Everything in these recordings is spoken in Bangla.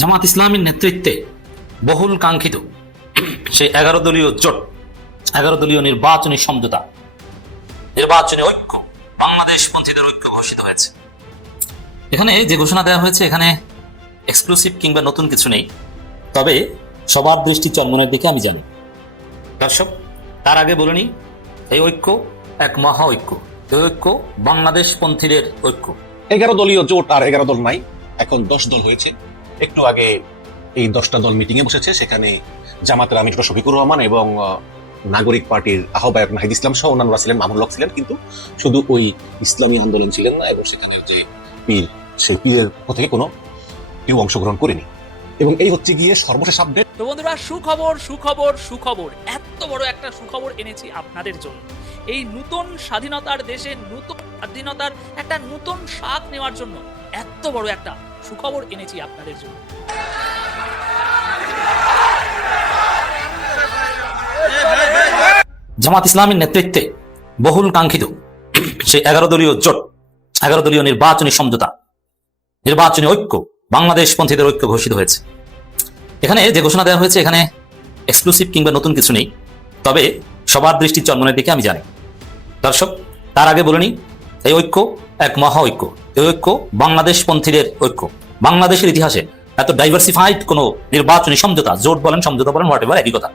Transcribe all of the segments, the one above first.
জামাত ইসলামীর নেতৃত্বে বহুল কাঙ্ক্ষিত সেই 11 দলীয় জোট, 11 দলীয় নির্বাচনী সমঝোতা, নির্বাচনী ঐক্য, বাংলাদেশ পন্থীদের ঐক্য ঘোষিত হয়েছে। এখানে যে ঘোষণা দেওয়া হয়েছে এখানে এক্সক্লুসিভ কিংবা নতুন কিছু নেই, তবে সবার দৃষ্টি চরমনের দিকে আমি জানি। দর্শক, তার আগে বলে নিই, এই ঐক্য এক মহা ঐক্য, এই ঐক্য বাংলাদেশ পন্থীদের ঐক্য। 11 দলীয় জোট আর 11 দল নাই, এখন 10 দল হয়েছে। একটু আগে এই 10টা দল মিটিং এ বসেছে, সেখানে জামাতের আমির ডক্টর শফিকুর রহমান এবং নাগরিক পার্টির আহ্বায়ক নাহিদ ইসলাম সহ অন্যান্যরা ছিলেন, মামুনুল হক ছিলেন, কিন্তু শুধু ওই ইসলামী আন্দোলন ছিলেন না, এবং সেখানের যে পীর, সেই পীরের পক্ষ থেকে কোনো কেউ অংশগ্রহণ করেনি। এবং এই হচ্ছে গিয়ে সর্বশেষ আপডেট। তো বন্ধুরা, সুখবর সুখবর সুখবর, এত বড় একটা সুখবর এনেছি আপনাদের জন্য। এই নতুন স্বাধীনতার দেশে নতুন স্বাধীনতার একটা নতুন স্বাদ নেওয়ার জন্য এত বড় একটা সুখবর এনেছি আপনাদের জন্য। জামাত ইসলামীর নেতৃত্বে বহুল কাঙ্ক্ষিত সেই 11 দলীয় জোট, 11 দলীয় নির্বাচনী সমঝোতা, নির্বাচনী ঐক্য, বাংলাদেশ পন্থীদের ঐক্য ঘোষিত হয়েছে। এখানে যে ঘোষণা দেওয়া হয়েছে এখানে এক্সক্লুসিভ কিংবা নতুন কিছু নেই, তবে সবার দৃষ্টি চরমনের দিকে আমি জানি। দর্শক, তার আগে বলে নিই, এই ঐক্য এক মহা ঐক্য, এই ঐক্য বাংলাদেশ পন্থীদের ঐক্য। বাংলাদেশের ইতিহাসে এত ডাইভার্সিফাইড কোন নির্বাচনী সমঝোতা, জোট বলেন, সমঝোতা বলেন, হোয়াটএভার, একই কথা।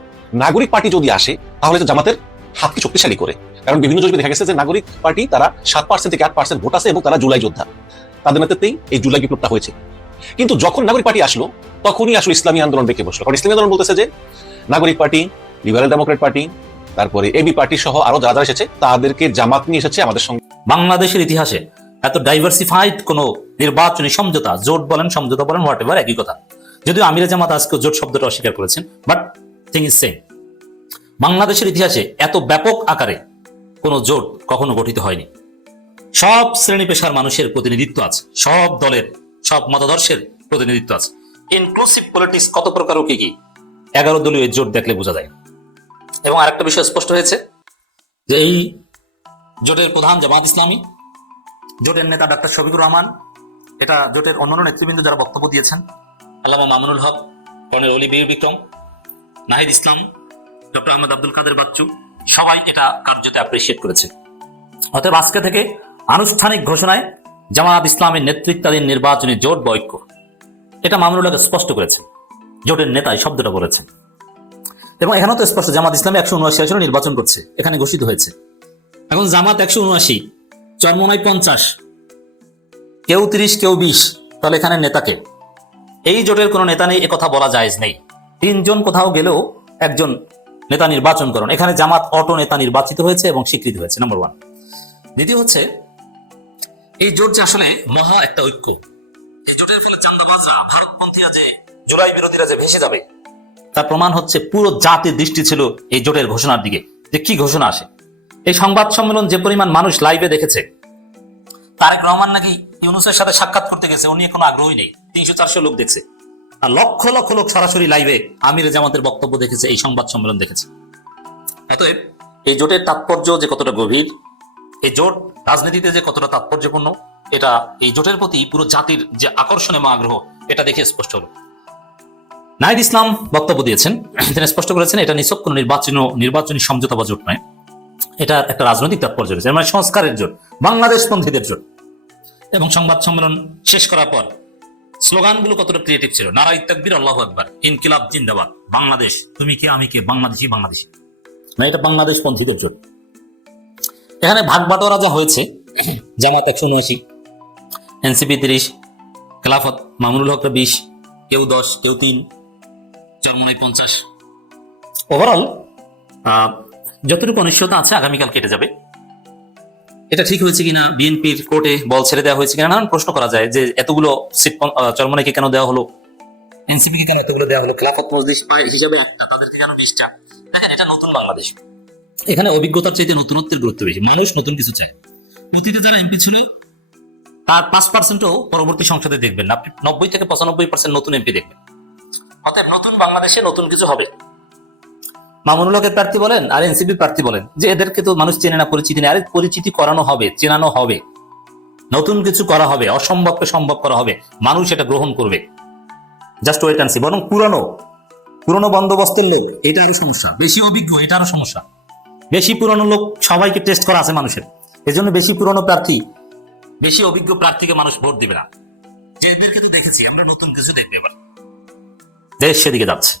নাগরিক পার্টি যদি আসে তাহলে তো জামাতের হাতকে শক্তিশালী করে, কারণ বিভিন্ন জরিপে দেখা গেছে যে নাগরিক পার্টি তারা 7% থেকে 8% ভোট আছে, এবং তারা জুলাই যোদ্ধা, তাদের নেতৃত্বেই এই জুলাই বিপ্লবটা হয়েছে। কিন্তু যখন নাগরিক পার্টি আসলো তখনই আসলে ইসলামী আন্দোলন বেঁকে বসলো, কারণ ইসলামী আন্দোলন বলতেছে যে নাগরিক পার্টি, লিবারেল ডেমোক্রেট পার্টি, তারপরে এবি পার্টি সহ আরো যারা যারা এসেছে তাদেরকে জামাত নিয়ে এসেছে আমাদের সঙ্গে। বাংলাদেশের ইতিহাসে এত ডাইভার্সিফাইড কোন নির্বাচনী সমঝোতা, জোট বলেন, সমঝোতা বলেন, হোয়াটএভার, একই কথা। যদিও আমিরে জামাত আজকে জোট শব্দটা অস্বীকার করেছেন, বাট থিং ইজ সেম। বাংলাদেশের ইতিহাসে এত ব্যাপক আকারে কোন জোট কখনো গঠিত হয়নি। সব শ্রেণী পেশার মানুষের প্রতিনিধিত্ব আছে, সব দলের, সব মতাদর্শের প্রতিনিধিত্ব আছে। ইনক্লুসিভ পলিটিক্স কত প্রকার ও কি কি 11 দলীয় জোট দেখলে বোঝা যায়। এবং আরেকটা বিষয় স্পষ্ট হয়েছে যে এই জোটের প্রধান জামাত ইসলামী, জোটের নেতা ডক্টর শফিকুর রহমান, এটা জোটের অন্যান্য নেতৃবৃন্দ যারা বক্তব্য দিয়েছেন, আল্লামা মামুনুল হক, কর্নেল অলি বীর বিক্রম, নাহিদ ইসলাম, ডক্টর আহমদ আব্দুল কাদের বাচ্চু, সবাই এটা কার্যত অ্যাপ্রিসিয়েট করেছে। অতএব আজকে থেকে আনুষ্ঠানিক ঘোষণায় জামাত ইসলামের নেতৃত্বাধীন নির্বাচনী জোট বা ঐক্য, এটা মামুনুল হক স্পষ্ট করেছেন, জোটের নেতাই শব্দটা বলেছেন। এবং এখানেও তো স্পষ্ট জামাত ইসলামী 179 আসনে নির্বাচন করছে, এখানে ঘোষিত হয়েছে। এখন জামাত 179, চরমোনাই 50, কেউ 30, কেউ 20, তাহলে এখানে নেতাকে, এই জোটের কোনো নেতা নেই, একথা বলা জায়েজ নেই। 3 জন কোথাও গেলেও একজন নেতা নির্বাচন করুন। এখানে জামাত অটো নেতা নির্বাচিত হয়েছে এবং স্বীকৃত হয়েছে, নম্বর 1। দ্বিতীয় হচ্ছে, এই জোট যে আসলে মহা একটা ঐক্য, এই জোটের ফলে চান্দাবাজরা, ভারতপন্থীরা, যে জুলাই বিরোধীরা যে ভেসে যাবে, তার প্রমাণ হচ্ছে পুরো জাতির দৃষ্টি ছিল এই জোটের ঘোষণার দিকে, যে কি ঘোষণা আসে। এই সংবাদ সম্মেলন যে পরিমাণ মানুষ লাইভে দেখেছে, তারেক রহমান নাকি ইউনূসের সাথে সাক্ষাৎ করতে গেছে, উনি কোনো আগ্রহী নেই, 300-400 লোক দেখছে। আর লক্ষ লক্ষ লোক সরাসরি লাইভে আমিরে জামাতের বক্তব্য দেখেছে, এই সংবাদ সম্মেলন দেখেছে। অতএব এই জোটের তাৎপর্য যে কতটা গভীর, এই জোট রাজনীতিতে যে কতটা তাৎপর্যপূর্ণ, এটা এই জোটের প্রতি পুরো জাতির যে আকর্ষণ এবং আগ্রহ, এটা দেখে স্পষ্ট হলো। নাহিদ ইসলাম বক্তব্য দিয়েছেন, তিনি স্পষ্ট করেছেন এটা নিছক কোনো নির্বাচনী সমঝোতা বা জোট নয়, এটা একটা রাজনৈতিক তাৎপর্য রয়েছে, মানে সংস্কারের জোট, বাংলাদেশ পন্থীদের জোট। এবং সংবাদ সম্মেলন শেষ করার পর স্লোগানগুলো কতটা ক্রিয়েটিভ ছিল, নারায়ে তাকবীর, আল্লাহু আকবার, ইনকিলাব জিন্দাবাদ, বাংলাদেশ তুমি কে আমি কে, বাংলাদেশি বাংলাদেশি, মানে এটা বাংলাদেশ পন্থীদের জোট। এখানে ভাগ বাটোয়ারা যা হয়েছে, জামাত 179, এনসিপি 30, খেলাফত মামুনুল হক 20, কেউ 10, কেউ 3, চরমোনাই 50। ওভারঅল যতটুকু অনিশ্চয়তা আছে আগামীকাল কেটে যাবে। এটা ঠিক হয়েছে কিনা, বিএনপির কোর্টে বল ছেড়ে দেওয়া হয়েছে কিনা, নানান প্রশ্ন করা যায়, যে এতগুলো সিট চরমোনাইকে কেন দেওয়া হলো, এনসিপিকে কেন এতগুলো দেওয়া হলো, খেলাফত মজলিস হিসাবে একটা, তাদেরকে কেন 20টা। দেখেন, এটা নতুন বাংলাদেশ, এখানে অভিজ্ঞতার চাইতে নতুনত্বের গুরুত্ব বেশি, মানুষ নতুন কিছু চায়। অতীতে যারা এমপি ছিল তার 5%ও পরবর্তী সংসদে দেখবেন না, আপনি 90 থেকে 95% নতুন এমপি দেখবেন। অতএব নতুন বাংলাদেশে নতুন কিছু হবে। মামুনুল হকের প্রার্থী বলেন আর এনসিপি প্রার্থী বলেন যে এদেরকে তো মানুষ চেনে না, পরিচিতি নেই, আরে পরিচিতি করানো হবে, চেনানো হবে, নতুন কিছু করা হবে, অসম্ভবকে সম্ভব করা হবে, মানুষ এটা গ্রহণ করবে। Just wait and see. বরং পুরনো বন্দোবস্তের লোক, এটা আরো সমস্যা। বেশি অভিজ্ঞ, এটা আরো সমস্যা। বেশি পুরনো লোক সবাইকে টেস্ট করা আছে মানুষের, এজন্য বেশি পুরনো প্রার্থী, বেশি অভিজ্ঞ প্রার্থীকে মানুষ ভোট দিবে না। যেদেরকে তো দেখেছি আমরা, নতুন কিছু দেখবে এবার, দেশ সেদিকে যাচ্ছে।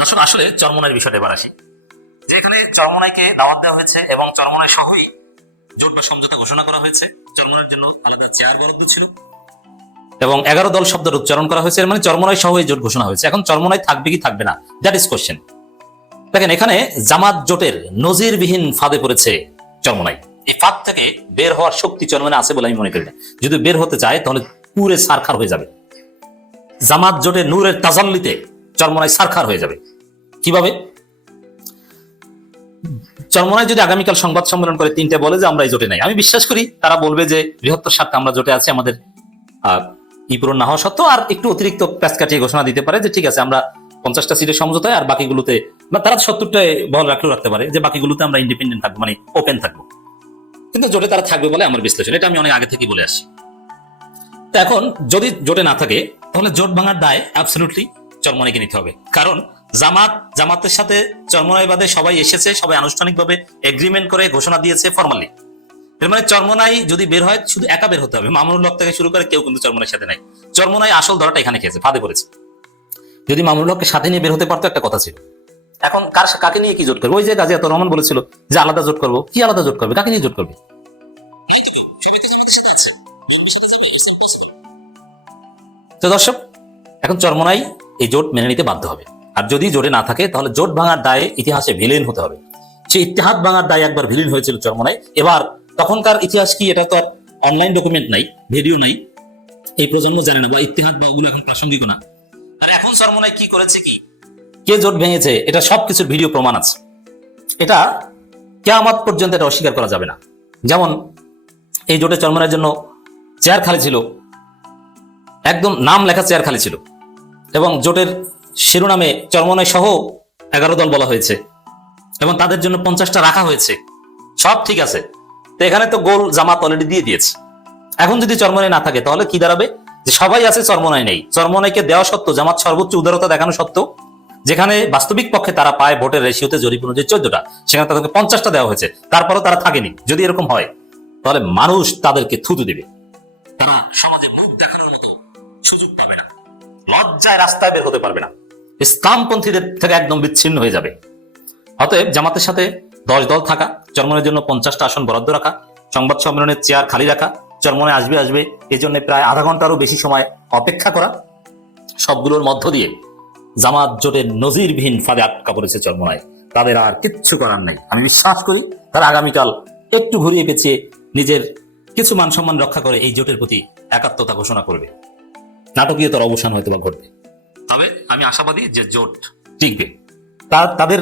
দর্শক, আসলে চরমোনাইয়ের বিষয়টা এবার আসি, যে এখানে চরমোনাইকে দাওয়াত দেওয়া হয়েছে এবং চরমোনাই সহই জোট বা সমঝোতা ঘোষণা করা হয়েছে। চরমোনাইয়ের জন্য আলাদা চেয়ার বরাদ্দ ছিল এবং 11 দল শব্দের উচ্চারণ করা হয়েছে। এর মানে চরমোনাই সহ এই জোট ঘোষণা হয়েছে। এখন চরমোনাই থাকবে কি থাকবে না, দ্যাট ইজ কোশ্চেন। দেখেন, এখানে জামাত জোটের নজিরবিহীন ফাঁদে পড়েছে চরমোনাই। এই ফাঁদ থেকে বের হওয়ার শক্তি চরমোনাই আছে বলে আমি মনে করি না। যদি বের হতে চায় তাহলে পুরে সারখার হয়ে যাবে। জামাত জোটের নূরের তাজাল্লিতে চরমোনাই সারখার হয়ে যাবে। কিভাবে? চরমোনাই যদি আগামীকাল সংবাদ সম্মেলন করে 3টে বলে যে আমরা এই জোটে নাই, আমি বিশ্বাস করি তারা বলবে যে বৃহত্তর স্বার্থে আমরা জোটে আছি, আমাদের পূরণ না হওয়া সত্ত্বেও আর একটু অতিরিক্ত প্যাচ কাটিয়ে ঘোষণা দিতে পারে যে ঠিক আছে আমরা 50টা সিটের সমঝোতায়, আর বাকিগুলোতে, বা তারা 70টায় বল রাখতে পারে যে বাকিগুলোতে আমরা ইন্ডিপেন্ডেন্ট থাকবো, মানে ওপেন থাকবো। কিন্তু জোটে তারা থাকবে বলে আমার বিশ্লেষণ, এটা আমি অনেক আগে থেকে বলে আসছি। তো এখন যদি জোটে না থাকে তাহলে জোট ভাঙার দায় অ্যাবসলিউটলি চরমোনাইকে নিতে হবে। কারণ জামাতের সাথে চরমোনাই বাদে সবাই এসেছে, সবাই আনুষ্ঠানিকভাবে এগ্রিমেন্ট করে ঘোষণা দিয়েছে ফরমালি। এর মানে চরমোনাই যদি বের হয় শুধু একা বের হতে হবে। মামুনুল হক থেকে শুরু করে কেউ কিন্তু চরমোনাইয়ের সাথে নাই। চরমোনাই আসল ধরাটা এখানে খেয়েছে, ফাঁদে পড়েছে। যদি মামুনুল হককে সাথে নিয়ে বের হতে পারতো একটা কথা ছিল। এখন কাকে নিয়ে কি জোট করবে? ওই যে গাজী আতাউর রহমান বলেছিল যে আলাদা জোট করবো। কি আলাদা জোট করবে? কাকে নিয়ে জোট করবে? তো দর্শক, এখন চরমোনাই এই জোট মেনে নিতে বাধ্য হবে। আর যদি জোটে না থাকে তাহলে জোট ভাঙার দায়ে ইতিহাসে ভিলেন হতে হবে। সেই ইতিহাস ভাঙার দায়ে একবার ভিলেন হয়েছিল চরমোনাই। এবার তখনকার ইতিহাস কি, এটা তো আর অনলাইন ডকুমেন্ট নাই, ভিডিও নাই, এই প্রজন্ম জানে না, বা ইতিহাস বা ওগুলো এখন প্রাসঙ্গিক না। আর এখন চরমোনাই কি করেছে, কি কে জোট ভেঙেছে, এটা সবকিছুর ভিডিও প্রমাণ আছে। এটা কিয়ামত পর্যন্ত এটা অস্বীকার করা যাবে না। যেমন এই জোটে চরমোনাইয়ের জন্য চেয়ার খালি ছিল, একদম নাম লেখা চেয়ার খালি ছিল, এবং জোটের শিরোনামে চরমোনাই সহ 11 দল বলা হয়েছে এবং তাদের জন্য 50টা রাখা হয়েছে। সব ঠিক আছে। তো এখানে তো গোল জামাত অলরেডি দিয়ে দিয়েছে। এখন যদি চরমোনাই না থাকে তাহলে কি দাঁড়াবে? যে সবাই আছে, চরমোনাই নেই। চরমোনাইকে দেওয়া সত্ত্বেও, জামাত সর্বোচ্চ উদারতা দেখানো সত্ত্বেও, যেখানে বাস্তবিক পক্ষে তারা পায় ভোটের রেশিওতে জরিপ অনুযায়ী 14টা, সেখানে তাদেরকে 50টা দেওয়া হয়েছে। তারপরেও তারা থাকেনি। যদি এরকম হয় তাহলে মানুষ তাদেরকে থুতু দিবে, তারা সমাজে মুখ দেখানোর মতো সুযোগ পাবে না, লজ্জায় রাস্তায় বের হতে পারবে না, ইসলামপন্থীদের থেকে একদম বিচ্ছিন্ন হয়ে যাবে। অতএব জামাতের সাথে 10 দল থাকা, চরমোনাইয়ের জন্য 50টা আসন বরাদ্দ রাখা, সংবাদ সম্মেলনের চেয়ার খালি রাখা, চরমোনাই আসবে এই জন্য প্রায় আধা ঘন্টারও বেশি সময় অপেক্ষা করা, সবগুলোর মধ্য দিয়ে জামাত জোটের নজিরবিহীন ফাঁদে আটকা পড়েছে চরমোনাই। তাদের আর কিচ্ছু করার নেই। আমি বিশ্বাস করি তারা আগামীকাল একটু ঘুরিয়ে পেঁচিয়ে নিজের কিছু মান সম্মান রক্ষা করে এই জোটের প্রতি একাত্মতা ঘোষণা করবে। নাটকীয়তার অবসান হয়তো বা ঘটবে। তবে আমি আশাবাদী যে জোট টিকবে। তাদের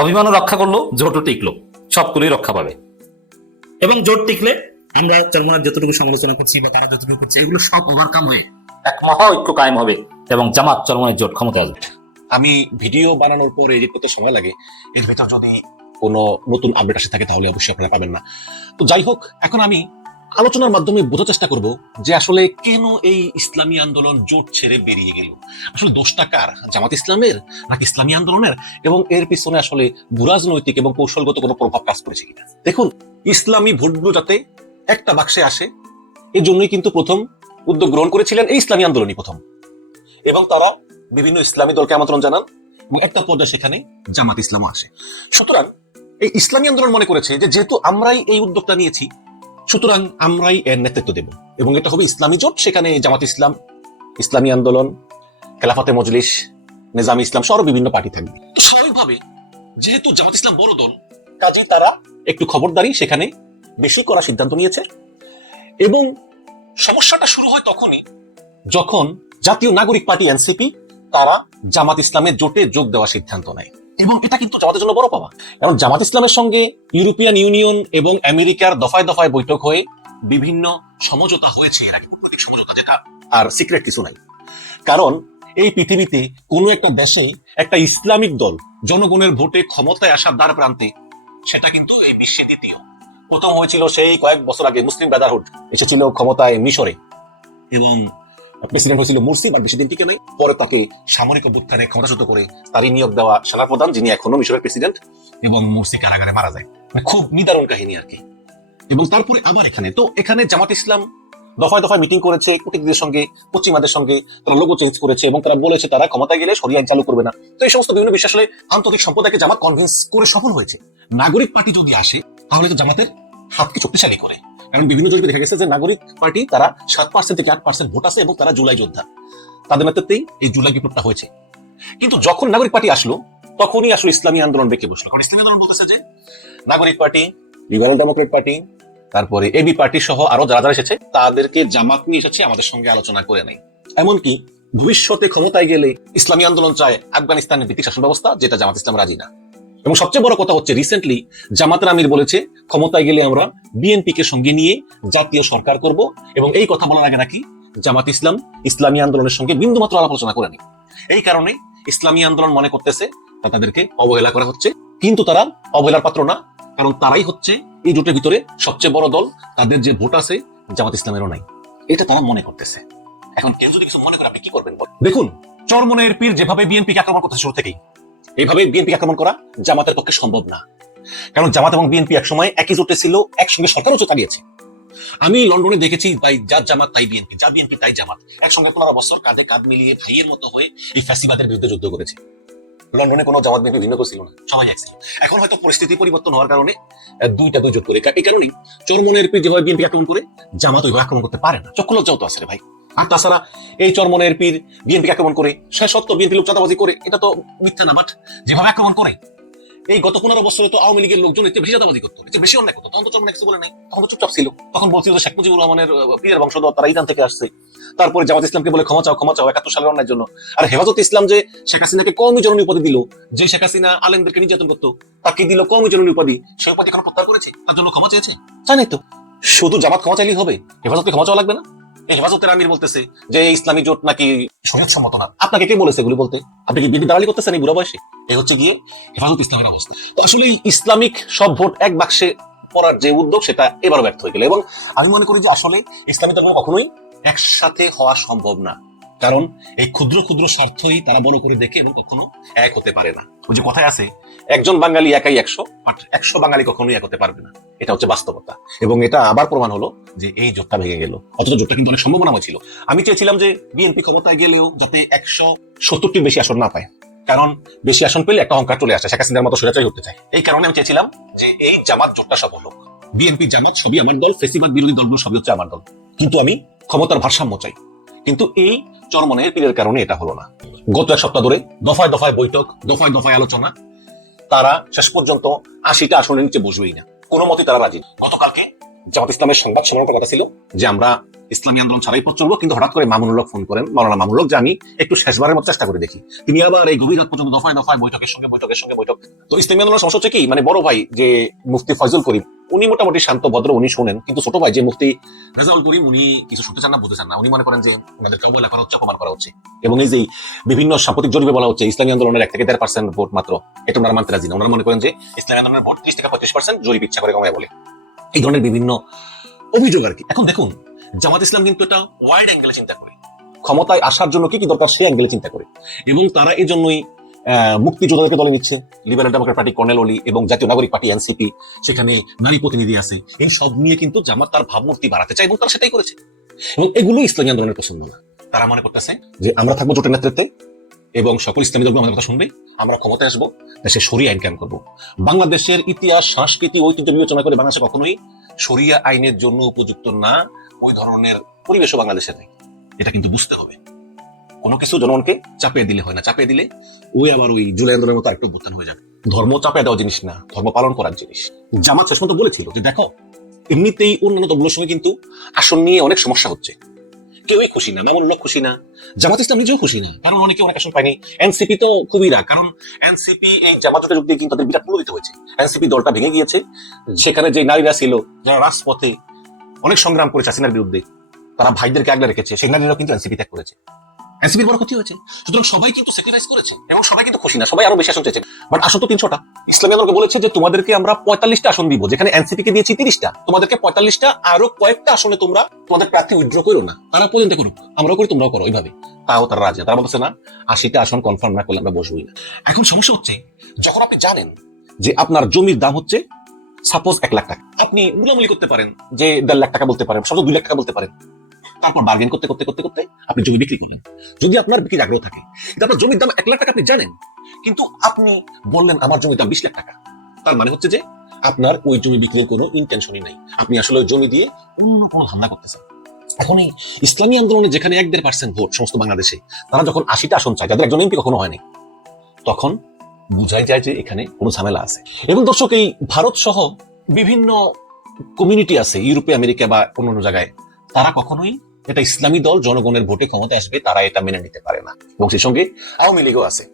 অভিমানও রক্ষা করলো, জোটও টিকলো, সবগুলোই রক্ষা পাবে। এবং জোট টিকলে আমরা চরমোনাইয়ের যতটুকু সমালোচনা করছি বা তারা যতটুকু করছে, এগুলো সব ওভারকাম হয়ে এক মহা ঐক্য কায়েম হবে এবং জামাত চরমোনাইয়ের জোট ক্ষমতায় আসবে। আমি ভিডিও বানানোর পর এডিট করতে সময় লাগে, এর ভেতর যদি কোনো নতুন আপডেট আসে থাকে তাহলে অবশ্যই আপনারা পাবেন না। তো যাই হোক, এখন আমি আলোচনার মাধ্যমে বোঝার চেষ্টা করব যে আসলে কেন এই ইসলামী আন্দোলন জোট ছেড়ে বেরিয়ে গেল। আসলে দোষটা কার? জামাত ইসলামের নাকি ইসলামী আন্দোলনের? এবং এর পিছনে আসলে ভূরাজনৈতিক এবং কৌশলগত কোনো প্রভাব কাজ করেছে কিনা। দেখুন, ইসলামী ভোটগুলো যাতে একটা বাক্সে আসে, এই জন্যই কিন্তু প্রথম উদ্যোগ গ্রহণ করেছিলেন এই ইসলামী আন্দোলনই প্রথম, এবং তারা বিভিন্ন ইসলামী দলকে আমন্ত্রণ জানান এবং একটা পর্যায়ে সেখানে জামাত ইসলামও আসে। সুতরাং এই ইসলামী আন্দোলন মনে করেছে যে যেহেতু আমরাই এই উদ্যোগটা নিয়েছি, সুতরাং আমরাই এর নেতৃত্ব দেব এবং এটা হবে ইসলামী জোট। সেখানে জামাত ইসলাম, ইসলামী আন্দোলন, খেলাফতে মজলিস, নিজামী ইসলাম সহ বিভিন্ন পার্টি থাকবে। তো স্বাভাবিকভাবে যেহেতু জামাত ইসলাম বড় দল, কাজে তারা একটু খবরদারি সেখানে বেশি করার সিদ্ধান্ত নিয়েছে। এবং সমস্যাটা শুরু হয় তখনই যখন জাতীয় নাগরিক পার্টি এনসিপি তারা জামাত ইসলামের জোটে যোগ দেওয়ার সিদ্ধান্ত নেয়, এবং এটা কিন্তু জামাতের জন্য বড় পাওয়া। এবং জামাত ইসলামের সঙ্গে ইউরোপিয়ান ইউনিয়ন এবং আমেরিকার দফায় দফায় বৈঠক হয়ে বিভিন্ন সমঝোতা হয়েছে, এর আগে প্রতীক সমঝোতা, যেটা আর সিক্রেট কিছু নাই। কারণ এই পৃথিবীতে কোন একটা দেশে একটা ইসলামিক দল জনগণের ভোটে ক্ষমতায় আসার দ্বার প্রান্তে, সেটা কিন্তু এই বিশ্বে দ্বিতীয়। প্রথম হয়েছিল সেই কয়েক বছর আগে মুসলিম ব্রাদারহুড এসেছিল ক্ষমতায় মিশরে, এবং প্রেসিডেন্ট হয়েছিল মুরসি, বাট বেশি দিন টিকে নাই। পরে তাকে সামরিক অভ্যুত্থানে ক্ষমতাচ্যুত করে তারই নিয়োগ দেওয়া সেনাপ্রধান, যিনি এখনো মিশরের প্রেসিডেন্ট, এবং মুরসি কারাগারে মারা যায়। খুব নিদারুণ কাহিনী আর কি। এবং তারপরে আবার এখানে জামাত ইসলাম দফায় দফায় মিটিং করেছে কূটনীতিকদের সঙ্গে, পশ্চিমাদের সঙ্গে। তারা লোগো চেঞ্জ করেছে এবং তারা বলেছে তারা ক্ষমতায় গেলে শরিয়া আইন চালু করবে না। তো এই সমস্ত বিভিন্ন বিষয় আসলে আন্তর্জাতিক সম্প্রদায়কে জামাত কনভিন্স করে সফল হয়েছে। নাগরিক পার্টি যদি আসে তাহলে তো জামাতের হাতকে শক্তিশালী করে, কারণ বিভিন্ন জরিপে দেখা গেছে যে নাগরিক পার্টি তারা 7% থেকে 8% ভোট আছে এবং তারা জুলাই যোদ্ধা, তাদের নেতৃত্বেই এই জুলাই বিপ্লবটা হয়েছে। কিন্তু যখন নাগরিক পার্টি আসলো তখনই আসলে ইসলামী আন্দোলন বেঁকে বসলো। কারণ ইসলামী আন্দোলন বলতেছে যে নাগরিক পার্টি, লিবারেল ডেমোক্রেট পার্টি, তারপরে এবি পার্টি সহ আরো যারা যারা এসেছে তাদেরকে জামাত নিয়ে এসেছে আমাদের সঙ্গে আলোচনা করে নাই। এমনকি ভবিষ্যতে ক্ষমতায় গেলে ইসলামী আন্দোলন চায় আফগানিস্তানের ভিত্তিক শাসন ব্যবস্থা, যেটা জামাত ইসলাম রাজি না। এবং সবচেয়ে বড় কথা হচ্ছে রিসেন্টলি জামাতের আমির বলেছে ক্ষমতায় গেলে আমরা বিএনপি কে সঙ্গে নিয়ে জাতীয় সরকার করব, এবং এই কথা বলার আগে নাকি জামাত ইসলাম ইসলামী আন্দোলনের সঙ্গে বিন্দুমাত্র আলাপ আলোচনা করেনি। এই কারণে ইসলামী আন্দোলন মনে করতেছে তাদেরকে অবহেলা করা হচ্ছে, কিন্তু তারা অবহেলার পাত্র না, কারণ তারাই হচ্ছে এই জোটের ভিতরে সবচেয়ে বড় দল। তাদের যে ভোট আছে জামাত ইসলামেরও নাই, এটা তারা মনে করতেছে। এখন কেউ যদি কিছু মনে করে আপনি কি করবেন? দেখুন, চরমনের পীর যেভাবে বিএনপিকে আক্রমণ করতেছে শুরু থেকেই, এইভাবে বিএনপি আক্রমণ করা জামাতের পক্ষে সম্ভব না। কারণ জামাত এবং বিএনপি একসময় একই জোটে ছিল, একসঙ্গে সরকারও চালিয়েছে। আমি লন্ডনে দেখেছি ভাই, যা জামাত তাই বিএনপি, যা বিএনপি তাই জামাত, একসঙ্গে 15 বছর কাঁধে কাঁধ মিলিয়ে ভাইয়ের মতো হয়ে এই ফ্যাসিবাদের বিরুদ্ধে যুদ্ধ করেছে। লন্ডনে কোনো জামাত বিএনপি ভিন্ন করছিল না, সবাই এক ছিল। এখন হয়তো পরিস্থিতি পরিবর্তন হওয়ার কারণে দুই জোট করে, এই কারণেই চরমনের পীর যেভাবে বিএনপি আক্রমণ করে জামাত ওইভাবে আক্রমণ করতে পারে না। চক্ষু লজ্জাও তো আছে রে ভাই। আর তাছাড়া এই চরমনের পীর বিএনপি আক্রমণ করে, সে সত্য বিএনপি লোক চাঁদাবাজি করে, এটা তো মিথ্যা না, বাট যেভাবে আক্রমণ করে, এই গত 15 বছরে তো আওয়ামী লীগের লোকজন এতে বেশি চাঁদাবাজি করতো, এতে বেশি অন্যায় করতো। তখন তো চরমনে কিছু বলে নাই, তখন তো চুপচাপ ছিল। তখন বলছিল যে শেখ মুজিবুর রহমানের পীরের বংশধর, তারা ইরান থেকে আসছে। তারপরে জামাত ইসলামকে বলে ক্ষমা চাও 71 সালের অন্যায়ের জন্য। আর হেফাজত ইসলাম যে শেখ হাসিনাকে কওমি জননী উপাধি দিল, যে শেখ হাসিনা আলেমদেরকে নির্যাতন করতো, তাকে দিল কওমি জননী উপাধি, সেই উপাধি এখন প্রত্যাহার করেছে, তার জন্য ক্ষমা চেয়েছে? চাই নাই তো। শুধু জামাত ক্ষমা চাইলেই হবে? হেফাজতকে ক্ষমা চাওয়া লাগবে না? এই হেফাজতের আমির বলতেছে যে ইসলামী জোট নাকি শরীয়ত সম্মত না। আপনাকে কে বলেছে এগুলি বলতে? আপনি কি বিধি দালালি করতেছেন এই বুড়া বয়সে? এই হচ্ছে গিয়ে হেফাজত ইসলামের অবস্থা। তো আসলে ইসলামিক সব ভোট এক বাক্সে পড়ার যে উদ্যোগ, সেটা এবারও ব্যর্থ হয়ে গেল। এবং আমি মনে করি যে আসলে ইসলামী দলগুলো কখনোই একসাথে হওয়া সম্ভব না, কারণ এই ক্ষুদ্র ক্ষুদ্র স্বার্থই তারা বড় করে দেখে এবং কখনো এক হতে পারে না। ওই যে কথায় আছে, একজন বাঙালি একাই 100, বাট 100 বাঙালি কখনোই এক হতে পারবে না। এটা হচ্ছে বাস্তবতা, এবং এটা আবার প্রমাণ হলো যে এই জোটটা ভেঙে গেল। অথচ জোটটা কিন্তু অনেক সম্ভাবনাময় ছিল। আমি চেয়েছিলাম যে বিএনপি ক্ষমতায় গেলেও যাতে 170টির বেশি আসন না পায়, কারণ বেশি আসন পেলে একটা অহংকার চলে আসে, শেখ হাসিনার মতো স্বৈরাচারী হতে চায়। এই কারণে আমি চেয়েছিলাম যে এই জামাত জোটটা সফল হোক। বিএনপি জামাত সবই আমার দল, ফেসিবাদ বিরোধী দলগুলো সবই হচ্ছে আমার দল, কিন্তু আমি ক্ষমতার ভারসাম্য চাই। কিন্তু এই চরমনের পীরের কারণে এটা হলো না। গত এক সপ্তাহ ধরে দফায় দফায় বৈঠক, দফায় দফায় আলোচনা, তারা শেষ পর্যন্ত 80টা আসনের নিচে বসবেই না, কোনো মতেই তারা রাজি। গতকালকে জামাত ইসলামের সংবাদ সম্মেলনের কথা ছিল যে আমরা ইসলামী আন্দোলন ছাড়াই পথ চলবো, কিন্তু হঠাৎ করে মামুনুল হক ফোন করেন, মাওলানা মামুনুল হক, যে আমি একটু শেষবারের মতো চেষ্টা করে দেখি। তিনি আবার এই গভীর রাত পর্যন্ত দফায় দফায় বৈঠকের সঙ্গে বৈঠক। তো ইসলামী আন্দোলনের সমস্যা হচ্ছে কি, মানে বড় ভাই যে মুফতি ফয়জুল করিম, উনি মোটামুটি শান্ত ভদ্র, উনি শোনেন, কিন্তু ছোট ভাই যে মুফতি রেজাউল করিম, উনি কিছু শুনতে চান না, বুঝতে চান না। উনি মনে করেন যে ওনাদেরকে অবহেলা করা হচ্ছে, অপমান করা হচ্ছে। এবং এই যে বিভিন্ন সাম্প্রতিক জরিপে বলা হচ্ছে ইসলামী আন্দোলনের 1 থেকে 1.5% ভোট মাত্র, এটা ওনারা মানতে রাজি না। ওনারা মনে করেন যে ইসলামী আন্দোলনের ভোট 30 থেকে 35%, জরিপ ইচ্ছা করে কমায় বলে। এই ধরনের বিভিন্ন অভিযোগ আর কি। এখন দেখুন, জামাত ইসলাম কিন্তু এটা ওয়াইড অ্যাঙ্গেলে চিন্তা করে, ক্ষমতায় আসার জন্য কি কি দরকার সেই অ্যাঙ্গেলে চিন্তা করে, এবং তারা এই জন্যই মুক্তিযোদ্ধাদেরকে দলে নিচ্ছে। লিবারেল ডেমোক্রেট পার্টি কর্নেল অলি এবং জাতীয় নাগরিক পার্টি এনসিপি, সেখানে নারী প্রতিনিধি আছে। এই সব নিয়ে কিন্তু জামাত তার ভাবমূর্তি বাড়াতে চায়, এবং তারা সেটাই করেছে। এবং এগুলো ইসলামী আন্দোলনের পছন্দ না। তারা মনে করতেছে যে আমরা থাকবো জোটের নেতৃত্বে এবং সকল ইসলামী দলগুলো আমাদের কথা শুনবে, আমরা ক্ষমতায় আসবো, দেশে শরিয়া আইন কায়েম করবো। বাংলাদেশের ইতিহাস, সংস্কৃতি, ঐতিহ্য বিবেচনা করে বাংলাদেশে কখনোই শরিয়া আইনের জন্য উপযুক্ত না, ওই ধরনের পরিবেশও বাংলাদেশে নেই। এটা কিন্তু বুঝতে হবে। কোনো কিছু জনগণকে চাপিয়ে দিলে হয় না, চাপিয়ে দিলে ওই আবার ওই জুলাই আন্দোলনের মতো আরেকটু অভ্যুত্থান হয়ে যাবে। ধর্ম চাপিয়ে দেওয়া জিনিস না, ধর্ম পালন করার জিনিস। জামাত শেষ পর্যন্ত বলেছিল যে দেখো, এমনিতেই অন্যান্য দলগুলোর সঙ্গে কিন্তু আসন নিয়ে অনেক সমস্যা হচ্ছে, কেউই খুশি না, মামুনুল হক খুশি না, জামাত ইসলাম নিজেও খুশি না, কারণ অনেকে অনেক আসন পায়নি। এনসিপি তো খুবই রাগ, কারণ এনসিপি এই জামাত জোটে যোগ দিয়ে কিন্তু তাদের বিরাট মূল্য হয়েছে। এনসিপি দলটা ভেঙে গিয়েছে, সেখানে যে নারীরা ছিল, যারা রাজপথে অনেক সংগ্রাম করেছে হাসিনার বিরুদ্ধে, তারা ভাইদেরকে আগলে রেখেছে, সেই নারীরাও কিন্তু এনসিপি ত্যাগ করেছে। এনসিপির বড় ক্ষতি হয়েছে। সুতরাং সবাই কিন্তু স্যাক্রিফাইস করেছে এবং সবাই কিন্তু খুশি না, সবাই আরো বেশি আসন চেয়েছে। বাট আসন তো 300টা। ইসলামী আন্দোলন বলেছে যে তোমাদেরকে আমরা 45টা আসন দিব, যেখানে এনসিপি কে দিয়েছি 30টা, তোমাদেরকে 45টা, আরো কয়েকটা আসনে তোমরা তোমাদের প্রার্থী উইথড্র করো না, তারা পর্যন্ত করুক, আমরাও করি তোমরাও করো, এইভাবে। তাও তারা রাজি না। তারা বলতেছে না 80টা আসন কনফার্ম না করলে আমরা বসবই না। এখন সমস্যা হচ্ছে যখন আপনি জানেন যে আপনার জমির দাম হচ্ছে সাপোজ 1 লাখ টাকা, আপনি মূলামূলি করতে পারেন যে 1.5 লাখ টাকা বলতে পারেন, সব 2 লাখ টাকা বলতে পারেন, তারপর বার্গেন করতে করতে করতে করতে আপনি জমি বিক্রি করলেন। যদি আপনার বিক্রির আগ্রহ থাকে, কিন্তু আপনার জমির দাম 1 লাখ টাকা আপনি জানেন, কিন্তু আপনি বললেন আমার জমির দাম 20 লাখ টাকা, তার মানে হচ্ছে যে আপনার ওই জমি বিক্রির কোনো ইন্টেনশনই নাই, আপনি আসলে ওই জমি দিয়ে অন্য কোনো ধান্দা করতেছেন। এখন এই ইসলামী আন্দোলনে যেখানে 1-1.5% ভোট সমস্ত বাংলাদেশে, তারা যখন 80টা আসন চায়, যাদের একজন এমপি কখনো হয়নি, তখন বুঝাই যায় যে এখানে কোনো ঝামেলা আছে। এবং দর্শক, এই ভারত সহ বিভিন্ন কমিউনিটি আছে ইউরোপে, আমেরিকা বা অন্য জায়গায়, তারা কখনোই এটা ইসলামী দল জনগণের ভোটে ক্ষমতা আসবে তারা এটা মেনে নিতে পারে না। এবং সেই সঙ্গে আওয়ামী লীগও আছে।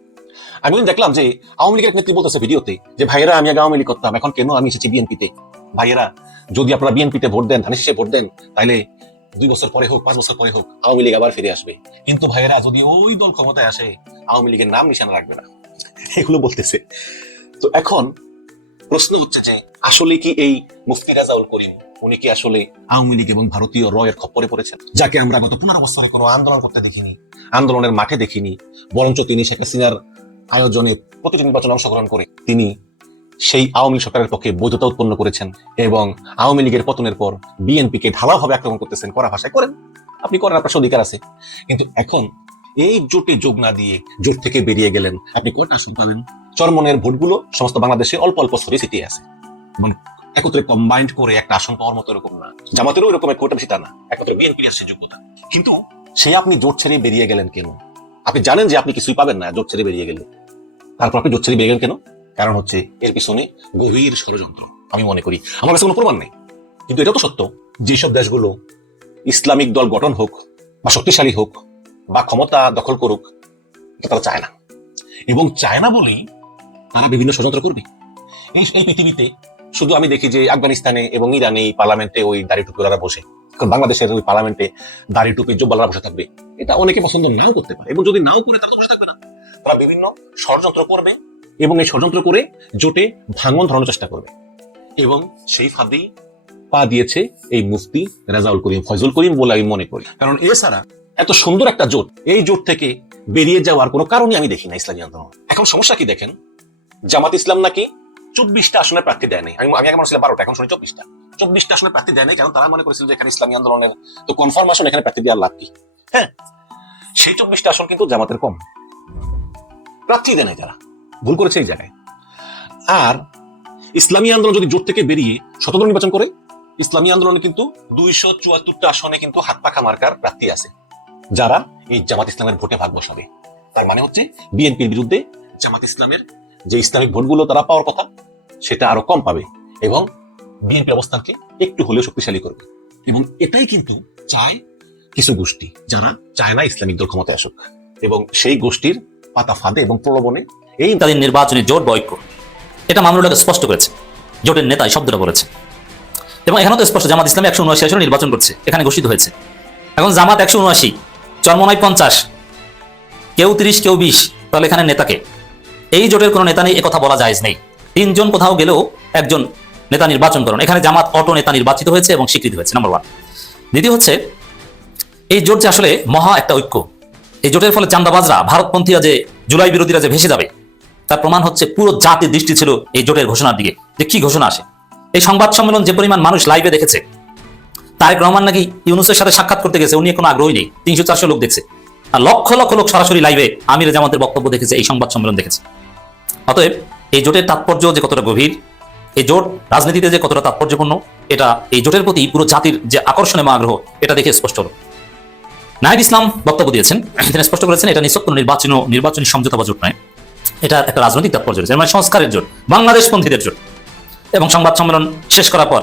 আমি দেখলাম যে আওয়ামী লীগের নেত্রী বলতেছে ভিডিওতে যে ভাইয়েরা আমি আগে আওয়ামী লীগ করতাম, এখন কেন আমি এসেছি বিএনপিতে। ভাইয়েরা, যদি আপনারা বিএনপিতে ভোট দেন, ধানের শীষে ভোট দেন, তাহলে 2 বছর পরে হোক, 5 বছর পরে হোক, আওয়ামী লীগ আবার ফিরে আসবে। কিন্তু ভাইয়েরা, যদি ওই দল ক্ষমতায় আসে, আওয়ামী লীগের নাম নিশানা রাখবে না। এগুলো বলতেছে। তো এখন প্রশ্ন হচ্ছে যে আসলে কি এই মুফতি রাজাউল করিম উনি কি আসলে আওয়ামী লীগ এবং ভারতীয় রয়ের খপ্পরে পড়েছেন, যাকে আমরা গত 15 বছরে কোনো আন্দোলন করতে দেখিনি, আন্দোলনের মাঠে দেখিনি, বরঞ্চ তিনি শেখ হাসিনার আয়োজনে প্রতিটি নির্বাচনে অংশগ্রহণ করে তিনি সেই আওয়ামী সরকারের পক্ষে বৈধতা উৎপন্ন করেছেন এবং আওয়ামী লীগের পতনের পর বিএনপিকে ঢালাওভাবে আক্রমণ করতেছেন। করা ভাষায় করেন, আপনি করেন, আপনার অধিকার আছে। কিন্তু এখন এই জোটে যোগ না দিয়ে জোট থেকে বেরিয়ে গেলেন, আপনি কয়টা আসন পাবেন? চরমনের ভোটগুলো সমস্ত বাংলাদেশে অল্প অল্প ছড়িয়ে ছিটিয়ে আছে এবং একত্রে কম্বাইন্ড করে একটা আসন পাওয়ার মতো এরকম না। জামাতেরও এরকম কোটা বেশি তা না, একত্রে বিএনপির আসছে যোগ্যতা। কিন্তু সে আপনি জোট ছেড়ে বেরিয়ে গেলেন কেন? আপনি জানেন যে আপনি কিছুই পাবেন না জোট ছেড়ে বেরিয়ে গেলে, তারপর আপনি জোট ছেড়ে বেরিয়ে গেলেন কেন? কারণ হচ্ছে এর পিছনে গভীর ষড়যন্ত্র। আমি মনে করি, আমার কাছে কোনো প্রমাণ নেই, কিন্তু এটা তো সত্য, যেসব দেশগুলো ইসলামিক দল গঠন হোক বা শক্তিশালী হোক বা ক্ষমতা দখল করুক, এটা তারা চায় না। এবং চায় না বলেই তারা বিভিন্ন ষড়যন্ত্র করবে। এই পৃথিবীতে শুধু আমি দেখি যে আফগানিস্তানে এবং ইরানে পার্লামেন্টে ওই দাড়ি টুপিওয়ালারা বসে, এখন বাংলাদেশের ওই পার্লামেন্টে দাড়ি টুপি জোব্বালারা বসে থাকবে। এটা অনেকে পছন্দ নাও করতে পারে, এবং যদি নাও করে তারা তো বসে থাকবে না, তারা বিভিন্ন ষড়যন্ত্র করবে এবং এই ষড়যন্ত্র করে জোটে ভাঙন ধরানোর চেষ্টা করবে। এবং সেই ফাঁদেই পা দিয়েছে এই মুফতি রাজাউল করিম, ফয়জুল করিম বলে আমি মনে করি। কারণ এছাড়া এত সুন্দর একটা জোট, এই জোট থেকে বেরিয়ে যাওয়ার কোনো কারণই আমি দেখি না ইসলামী আন্দোলন। এখন সমস্যা কি দেখেন, জামাত ইসলাম নাকি 24টা আসনের প্রার্থী দেয় নাই। আমি আগে মনে ছিল 12টা, এখন শুনি 24টা আসনের প্রার্থী দেয় নাই, কারণ তারা মনে করেছিল যে এখানে ইসলামী আন্দোলনের তো কনফার্ম আসন, এখানে প্রার্থী দেওয়ার লাভ কি? হ্যাঁ, সেই 24টা আসন কিন্তু জামাতের কম, প্রার্থী দেয় নাই, তারা ভুল করেছে এই জায়গায়। আর ইসলামী আন্দোলন যদি জোট থেকে বেরিয়ে স্বতন্ত্র নির্বাচন করে, ইসলামী আন্দোলনে কিন্তু 274টা আসনে কিন্তু হাত পাখা মার্কার প্রার্থী আছে, যারা এই জামাত ইসলামের ভোটে ভাগ বসাবে। তার মানে হচ্ছে বিএনপির বিরুদ্ধে জামাত ইসলামের যে ইসলামিক ভোটগুলো তারা পাওয়ার কথা, সেটা আরো কম পাবে এবং বিএনপির অবস্থানকে একটু হলেও শক্তিশালী করবে। এবং এটাই কিন্তু চায় কিছু গোষ্ঠী, যারা চায় না ইসলামিক দল ক্ষমতায় আসুক, এবং সেই গোষ্ঠীর পাতা ফাঁদে এবং প্রলোভনে এই তাদের নির্বাচনী জোট বা ঐক্য, এটা মামুনুল হক স্পষ্ট করেছে, জোটের নেতা এই শব্দটা বলেছে। এবং এখানে তো স্পষ্ট জামাত ইসলামী 179 আসনে নির্বাচন করছে, এখানে ঘোষিত হয়েছে। এখন জামাত 179, চরমনাই 50, কেউ 30, কেউ 20, তাহলে এখানে নেতাকে, এই জোটের কোনো নেতা নেই, একথা বলা জায়েজ নেই। 3 জন কোথাও গেলেও একজন নেতা নির্বাচন করুন। এখানে জামাত অটো নেতা নির্বাচিত হয়েছে এবং স্বীকৃতি হয়েছে, নাম্বার 1। দ্বিতীয় হচ্ছে, এই জোট যে আসলে মহা একটা ঐক্য, এই জোটের ফলে চান্দাবাজরা, ভারতপন্থীরা, যে জুলাই বিরোধীরা যে ভেসে যাবে, তার প্রমাণ হচ্ছে পুরো জাতির দৃষ্টি ছিল এই জোটের ঘোষণার দিকে, যে কি ঘোষণা আসে। এই সংবাদ সম্মেলন যে পরিমাণ মানুষ লাইভে দেখেছে, তারেক রহমান নাকি ইউনূসের সাথে সাক্ষাৎ করতে গেছে, উনি কোনো আগ্রহী নেই, 300-400 লোক দেখছে। আর লক্ষ লক্ষ লোক সরাসরি লাইভে আমির জামাতের বক্তব্য দেখেছে, এই সংবাদ সম্মেলন দেখেছে। অতএব এই জোটের তাৎপর্য যে কতটা গভীর, এই জোট রাজনীতিতে যে কতটা তাৎপর্যপূর্ণ, এটা এই জোটের প্রতি পুরো জাতির যে আকর্ষণ এবং আগ্রহ, এটা দেখে স্পষ্ট হলো। নাহিদ ইসলাম বক্তব্য দিয়েছেন, তিনি স্পষ্ট করেছেন এটা নিছক কোনো নির্বাচনী সমঝোতা বা জোট নয়, এটা একটা রাজনৈতিক তাৎপর্য রয়েছে, মানে সংস্কারের জোট, বাংলাদেশপন্থীদের জোট। এবং সংবাদ সম্মেলন শেষ করার পর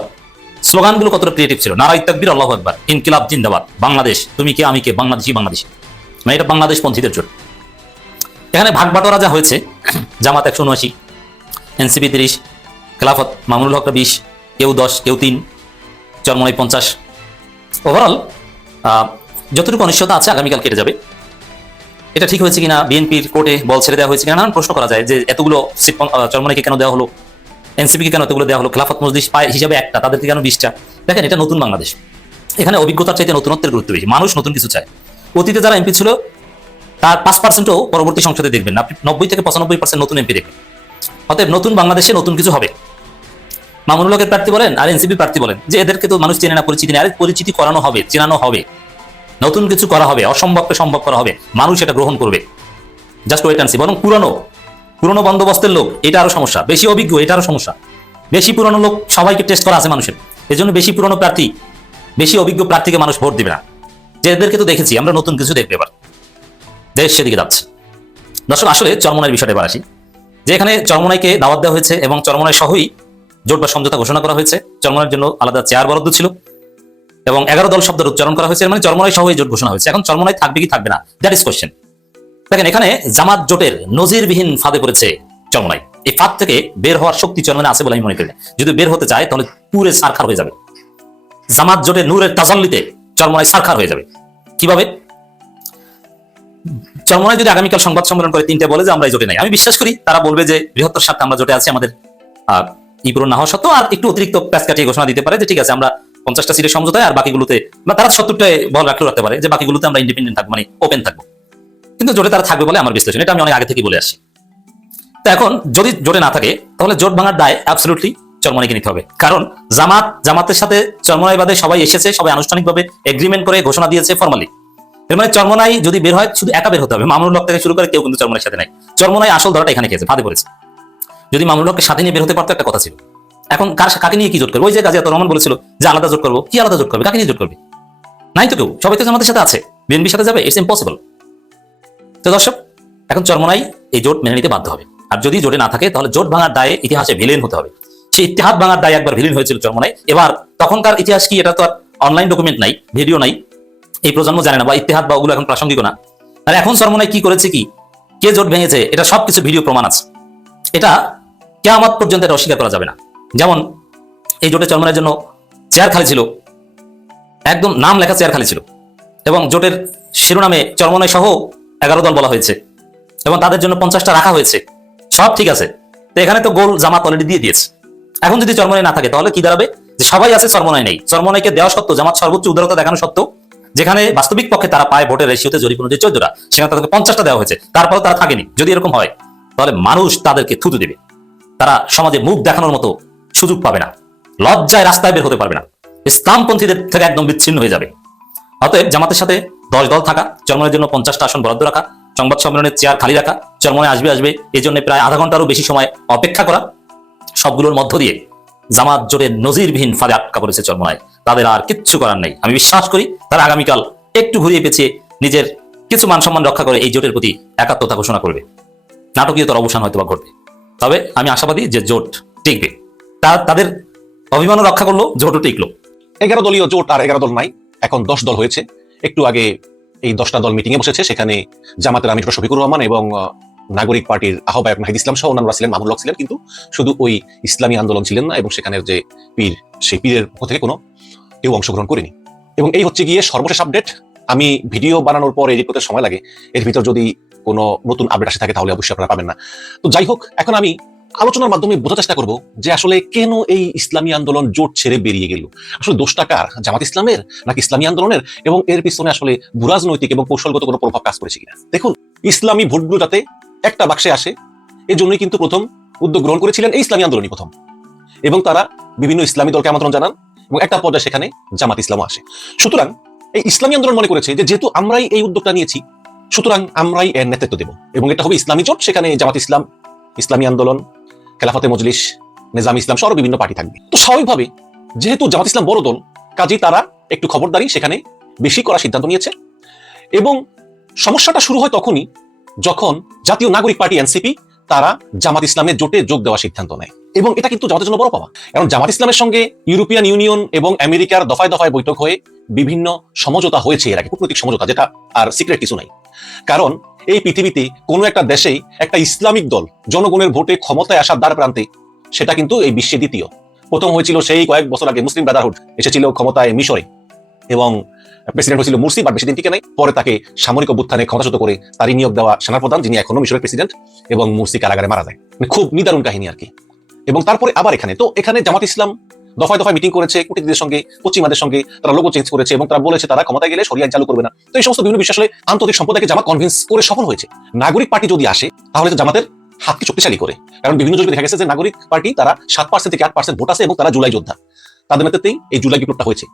স্লোগানগুলো কতটা ক্রিয়েটিভ ছিল, নারাই তাকবীর, আল্লাহু আকবার, ইনকিলাব জিন্দাবাদ, বাংলাদেশ তুমি কে আমি কে, বাংলাদেশি বাংলাদেশি, মানে এটা বাংলাদেশপন্থীদের জোট। এখানে ভাগ বাটোয়ারা যা হয়েছে, জামাত 179, এনসিপি 30, খেলাফত মামুনুল হক 20, কেউ 10, কেউ 3, চরমনাই 50। ওভারঅল যতটুকু অনিশ্চয়তা আছে আগামীকাল কেটে যাবে। এটা ঠিক হয়েছে কিনা, বিএনপির কোর্টে বল ছেড়ে দেওয়া হয়েছে কিনা, নানান প্রশ্ন করা যায় যে এতগুলো সিট চরমনাইকে কেন দেওয়া হলো, এনসিপি কে কেন এতগুলো দেওয়া হলো, খেলাফত মজলিস পায় হিসাবে একটা, তাদেরকে কেন 20টা। দেখেন, এটা নতুন বাংলাদেশ, এখানে অভিজ্ঞতার চাইতে নতুনত্বের গুরুত্ব বেশি। মানুষ নতুন কিছু চায়। অতীতে যারা এমপি ছিল তার 5%ও পরবর্তী সংসদে দেখবেন, আপনি 90 থেকে 95% নতুন এমপি দেখবেন। অতএব নতুন বাংলাদেশে নতুন কিছু হবে। মামুনুল হকের প্রার্থী বলেন আর এনসিপি প্রার্থী বলেন যে এদেরকে তো মানুষ চেনে না, পরিচিতি নেই। আরে পরিচিতি করানো হবে, চেনানো হবে, নতুন কিছু করা হবে, অসম্ভবকে সম্ভব করা হবে, মানুষ এটা গ্রহণ করবে। Just wait and see. বরং পুরনো বন্দোবস্তের লোক, এটা আরো সমস্যা। বেশি অভিজ্ঞ, এটা আরো সমস্যা। বেশি পুরনো লোক সবাইকে টেস্ট করা আছে মানুষের, এই জন্য বেশি পুরনো প্রার্থী, বেশি অভিজ্ঞ প্রার্থীকে মানুষ ভোট দিবে না। যে এদেরকে তো দেখেছি আমরা, নতুন কিছু দেখবে এবার, দেশ সেদিকে যাচ্ছে। দর্শক, আসলে চরমনাইয়ের বিষয়টা এবার আসি, যে এখানে চরমনাইকে দাওয়াত দেওয়া হয়েছে এবং চরমনাই সহই জোট বা সমঝোতা ঘোষণা করা হয়েছে। চরমনাইয়ের জন্য আলাদা চেয়ার বরাদ্দ ছিল এবং 11 দল শব্দের উচ্চারণ করা হয়েছে, মানে চরমনাই সহই জোট ঘোষণা হয়েছে। এখন চরমনাই থাকবে কি থাকবে না, দ্যাট ইজ কোশ্চেন। দেখেন, এখানে জামাত জোটের নজিরবিহীন ফাঁদে পড়েছে চরমনাই। এই ফাঁদ থেকে বের হওয়ার শক্তি চরমনাই আছে বলে আমি মনে করি। যদি বের হতে চায় তাহলে পুরে সারখার হয়ে যাবে। জামাত জোটের নূরের তাজাল্লিতে চরমনাই সারখার হয়ে যাবে। কিভাবে? চরমনাই যদি আগামীকাল সংবাদ সম্মেলন করে 3টে বলে যে আমরা এই জোটে নাই, আমি বিশ্বাস করি তারা বলবে যে বৃহত্তর স্বার্থে আমরা জোটে আছি, আমাদের পূরণ না হওয়া সত্ত্বেও আর একটু অতিরিক্ত প্যাচ কাটিয়ে ঘোষণা দিতে পারে যে ঠিক আছে আমরা 50টা সিটের সমঝোতায়, আর বাকিগুলোতে তারা 70টায় বল রাখতে পারে যে বাকিগুলোতে আমরা ইন্ডিপেন্ডেন্ট থাকবো, মানে ওপেন থাকবো। কিন্তু জোটে তারা থাকবে বলে আমার বিশ্লেষণ, এটা আমি অনেক আগে থেকে বলে আসছি। তো এখন যদি জোটে না থাকে তাহলে জোট ভাঙার দায় অ্যাবসলিউটলি চরমনাইকে নিতে হবে। কারণ জামাতের সাথে চরমনাই বাদে সবাই এসেছে, সবাই আনুষ্ঠানিকভাবে এগ্রিমেন্ট করে ঘোষণা দিয়েছে ফরমালি। এর মানে চরমনাই যদি বের হয় শুধু একা বের হতে হবে, মামুনুল হক থেকে শুরু করে কেউ কিন্তু চরমনাইয়ের সাথে নাই। চরমনাই আসল ধরাটা এখানে খেয়েছে, ফাঁদে পড়েছে। যদি মামুনুল হককে সাথে নিয়ে বের হতে পারতো একটা কথা ছিল। এখন কাকে নিয়ে কি জোট করবে? ওই যে গাজী আতাউর রহমান বলেছিল যে আলাদা জোট করবো, কি আলাদা জোট করবে? কাকে নিয়ে জোট করবে? নাই তো কেউ, সবাই তো জামাতের সাথে আছে। বিএনপির সাথে যাবে? It's impossible. তো দর্শক, এখন চরমনাই এই জোট মেনে নিতে বাধ্য হবে। আর যদি জোটে না থাকে তাহলে জোট ভাঙার দায়ে ইতিহাসে ভিলেন হতে হবে। সেই ইতিহাদ ভাঙার দায়ে একবার ভিলেন হয়েছিল চরমনাই। এবার তখনকার ইতিহাস কি, এটা তো আর অনলাইন ডকুমেন্ট নাই, ভিডিও নাই, এই প্রজন্ম জানে না, বা ইতিহাদ বা ওগুলো এখন প্রাসঙ্গিক না। আর এখন চরমনাই কি করেছে, কি কে জোট ভেঙেছে, এটা সবকিছু ভিডিও প্রমাণ আছে। এটা কিয়ামত পর্যন্ত এটা অস্বীকার করা যাবে না। যেমন এই জোটে চরমনাইয়ের জন্য চেয়ার খালি ছিল, একদম নাম লেখা চেয়ার খালি ছিল, এবং জোটের শিরোনামে চরমনাই সহ 11 দল বলা হয়েছে এবং তাদের জন্য 50টা রাখা হয়েছে। সব ঠিক আছে। তো এখানে তো গোল জামাত অলরেডি দিয়ে দিয়েছে। এখন যদি চরমনাই না থাকে তাহলে কি দাঁড়াবে? যে সবাই আছে, চরমনাই নেই। চরমনাইকে দেওয়া সত্ত্বেও, জামাত সর্বোচ্চ উদারতা দেখানো সত্ত্বেও, যেখানে বাস্তবিক পক্ষে তারা পায় ভোটের রেশিওতে জরিপ অনুযায়ী 14টা, সেখানে তাদেরকে 50টা দেওয়া হয়েছে, তারপরে তারা থাকেনি। যদি এরকম হয় তাহলে মানুষ তাদেরকে থুতু দেবে, তারা সমাজে মুখ দেখানোর মতো সুযোগ পাবে না, লজ্জায় রাস্তায় বের হতে পারবে না, ইসলামপন্থীদের থেকে একদম বিচ্ছিন্ন হয়ে যাবে। অতএব জামাতের সাথে 10 দল থাকা, চরমনাইয়ের জন্য 50টা আসন বরাদ্দ রাখা, সংবাদ সম্মেলনের চেয়ার খালি রাখা, চরমনাই আসবে এই জন্য প্রায় আধা ঘন্টারও বেশি সময় অপেক্ষা করা, সবগুলোর মধ্য দিয়ে জামাত জোটের নজিরবিহীন ফাঁদে আটকা পড়েছে চরমনাই। তাদের আর কিচ্ছু করার নেই। আমি বিশ্বাস করি তারা আগামীকাল একটু ঘুরিয়ে পেঁচিয়ে নিজের কিছু মান সম্মান রক্ষা করে এই জোটের প্রতি একাত্মতা ঘোষণা করবে, নাটকীয়তার অবসান হয়তো বা ঘটবে। তবে আমি আশাবাদী যে জোট টিকবে। তাদের অভিমানও রক্ষা করলো, জোটও টিকলো। 11 দলীয় জোট আর 11 দল নাই, এখন 10 দল হয়েছে। একটু আগে এই 10টা দল মিটিং এ বসেছে, সেখানে জামাতের আমির ডক্টর শফিকুর রহমান এবং নাগরিক পার্টির আহ্বায়ক নাহিদ ইসলাম সহ অন্যান্যরা ছিলেন, মামুনুল হক ছিলেন, কিন্তু শুধু ওই ইসলামী আন্দোলন ছিলেন না, এবং সেখানের যে পীর, সেই পীরের পক্ষ থেকে কোনো কেউ অংশগ্রহণ করেনি। এবং এই হচ্ছে গিয়ে সর্বশেষ আপডেট। আমি ভিডিও বানানোর পর এডিট করতে সময় লাগে, এর ভিতর যদি কোনো নতুন আপডেট আসে থাকে তাহলে অবশ্যই আপনারা পাবেন না। তো যাই হোক, এখন আমি আলোচনার মাধ্যমে বোঝার চেষ্টা করব যে আসলে কেন এই ইসলামী আন্দোলন জোট ছেড়ে বেরিয়ে গেল। আসলে দোষটা কার, জামাত ইসলামের নাকি ইসলামী আন্দোলনের, এবং এর পিছনে আসলে রাজনৈতিক এবং কৌশলগত কোনো প্রভাব কাজ করেছে কিনা। দেখুন, ইসলামী ভোটগুলো যাতে একটা বাক্সে আসে, এই জন্যই কিন্তু প্রথম উদ্যোগ গ্রহণ করেছিলেন এই ইসলামী আন্দোলনই প্রথম, এবং তারা বিভিন্ন ইসলামী দলকে আমন্ত্রণ জানান এবং একটা পর্যায়ে সেখানে জামাত ইসলামও আসে। সুতরাং এই ইসলামী আন্দোলন মনে করেছে যে যেহেতু আমরাই এই উদ্যোগটা নিয়েছি, সুতরাং আমরাই এর নেতৃত্ব দেব, এবং এটা হবে ইসলামী জোট। সেখানে জামাত ইসলাম, ইসলামী আন্দোলন, খেলাফতে মজলিস, নিজাম ইসলাম সহ বিভিন্ন পার্টি থাকবে। তো স্বাভাবিকভাবে যেহেতু জামাত ইসলাম বড় দল, কাজেই তারা একটু খবরদারি সেখানে বেশি করার সিদ্ধান্ত নিয়েছে। এবং সমস্যাটা শুরু হয় তখনই যখন জাতীয় নাগরিক পার্টি এনসিপি তারা জামাত ইসলামের জোটে যোগ দেওয়ার সিদ্ধান্ত নেয়, এবং এটা কিন্তু জামাতের জন্য বড় পাওয়া। কারণ জামাত ইসলামের সঙ্গে ইউরোপিয়ান ইউনিয়ন এবং আমেরিকার দফায় দফায় বৈঠক হয়ে বিভিন্ন সমঝোতা হয়েছে এর আগে, কূটনৈতিক সমঝোতা, যেটা আর সিক্রেট কিছু নাই। কারণ এই পৃথিবীতে কোনো একটা দেশেই একটা ইসলামিক দল জনগণের ভোটে ক্ষমতায় আসার দ্বার প্রান্তে, সেটা কিন্তু এই বিশ্বে দ্বিতীয়। প্রথম হয়েছিল সেই কয়েক বছর আগে, মুসলিম ব্রাদারহুড এসেছিল ক্ষমতায় মিশরে, এবং প্রেসিডেন্ট হয়েছিল মুরসি, বাট বেশি দিন টিকে নাই। পরে তাকে সামরিক অভ্যুত্থানে ক্ষমতাচ্যুত করে তারই নিয়োগ দেওয়া সেনাপ্রধান, যিনি এখনো মিশরের প্রেসিডেন্ট, এবং মুরসি কারাগারে মারা যায়। মানে খুব নিদারুণ কাহিনী আর কি। এবং তারপরে আবার এখানে জামাত ইসলাম দফায় দফায় মিটিং করেছে কূটনীতিদের সঙ্গে, পশ্চিমাদের সঙ্গে, তারা লোগো চেঞ্জ করেছে এবং তারা বলেছে তারা ক্ষমতায় গেলে শরিয়া আইন চালু করবে না। তো এই সমস্ত বিভিন্ন বিষয় আসলে আন্তর্জাতিক সম্প্রদায়কে জামাত কনভিন্স করে সফল হয়েছে। নাগরিক পার্টি যদি আসে তাহলে তো জামাতের হাতকে শক্তিশালী করে, কারণ বিভিন্ন জরিপে দেখা গেছে যে নাগরিক পার্টি তারা 7% থেকে 8% ভোট আছে এবং তারা জুলাই যোদ্ধা, তাদের নেতৃত্বেই এই জুলাই বিপ্লবটা হয়েছে।